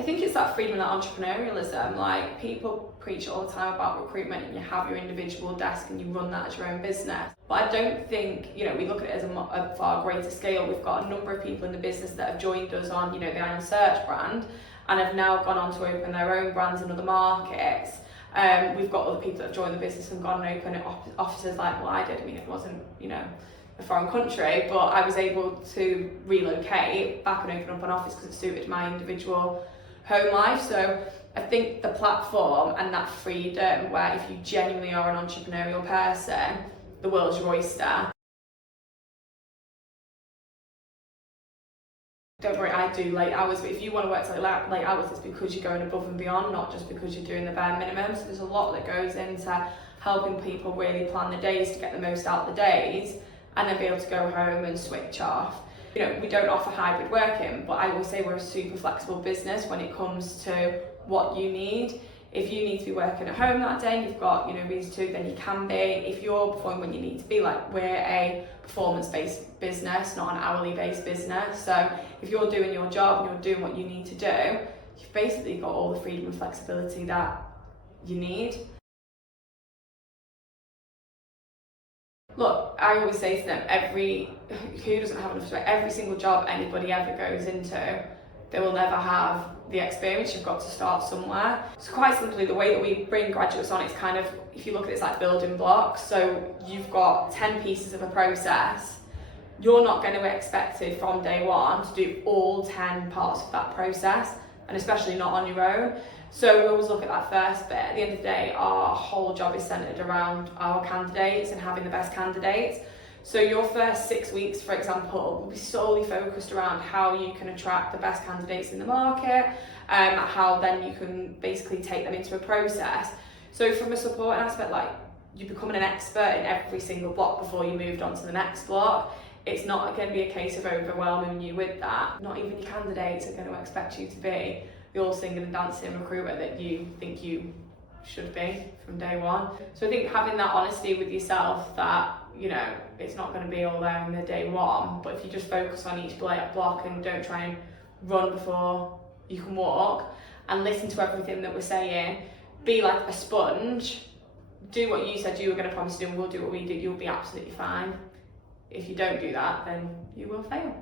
I think it's that freedom and that entrepreneurialism. Like, people preach all the time about recruitment and you have your individual desk and you run that as your own business. But I don't think, you know, we look at it as a far greater scale. We've got a number of people in the business that have joined us on, you know, the I Am Search brand and have now gone on to open their own brands in other markets. We've got other people that have joined the business and gone and opened offices like what I did. I mean, it wasn't, you know, a foreign country, but I was able to relocate back and open up an office because it suited my individual home life. So I think the platform and that freedom, where if you genuinely are an entrepreneurial person, the world's your oyster. Don't worry, I do late hours, but if you want to work till late hours, it's because you're going above and beyond, not just because you're doing the bare minimum. So there's a lot that goes into helping people really plan the days to get the most out of the days and then be able to go home and switch off. You know, we don't offer hybrid working, but I will say we're a super flexible business when it comes to what you need. If you need to be working at home that day and you've got, you know, reason to, then you can be. If you're performing when you need to be, like, we're a performance-based business, not an hourly-based business. So if you're doing your job and you're doing what you need to do, you've basically got all the freedom and flexibility that you need. Look, I always say to them, who doesn't have enough space? Every single job anybody ever goes into, they will never have the experience. You've got to start somewhere. So quite simply, the way that we bring graduates on, it's kind of, if you look at it, it's like building blocks. So you've got 10 pieces of a process. You're not going to be expected from day one to do all 10 parts of that process, and especially not on your own. So we always look at that first bit. At the end of the day, our whole job is centred around our candidates and having the best candidates. So your first 6 weeks, for example, will be solely focused around how you can attract the best candidates in the market, how then you can basically take them into a process. So from a support aspect, like, you're becoming an expert in every single block before you moved on to the next block. It's not going to be a case of overwhelming you with that. Not even your candidates are going to expect you to be the all singing and dancing recruiter that you think you should be from day one. So I think having that honesty with yourself that, you know, it's not going to be all there in the day one, but if you just focus on each block and don't try and run before you can walk and listen to everything that we're saying, be like a sponge, do what you said you were going to promise to do and we'll do what we do, you'll be absolutely fine. If you don't do that, then you will fail.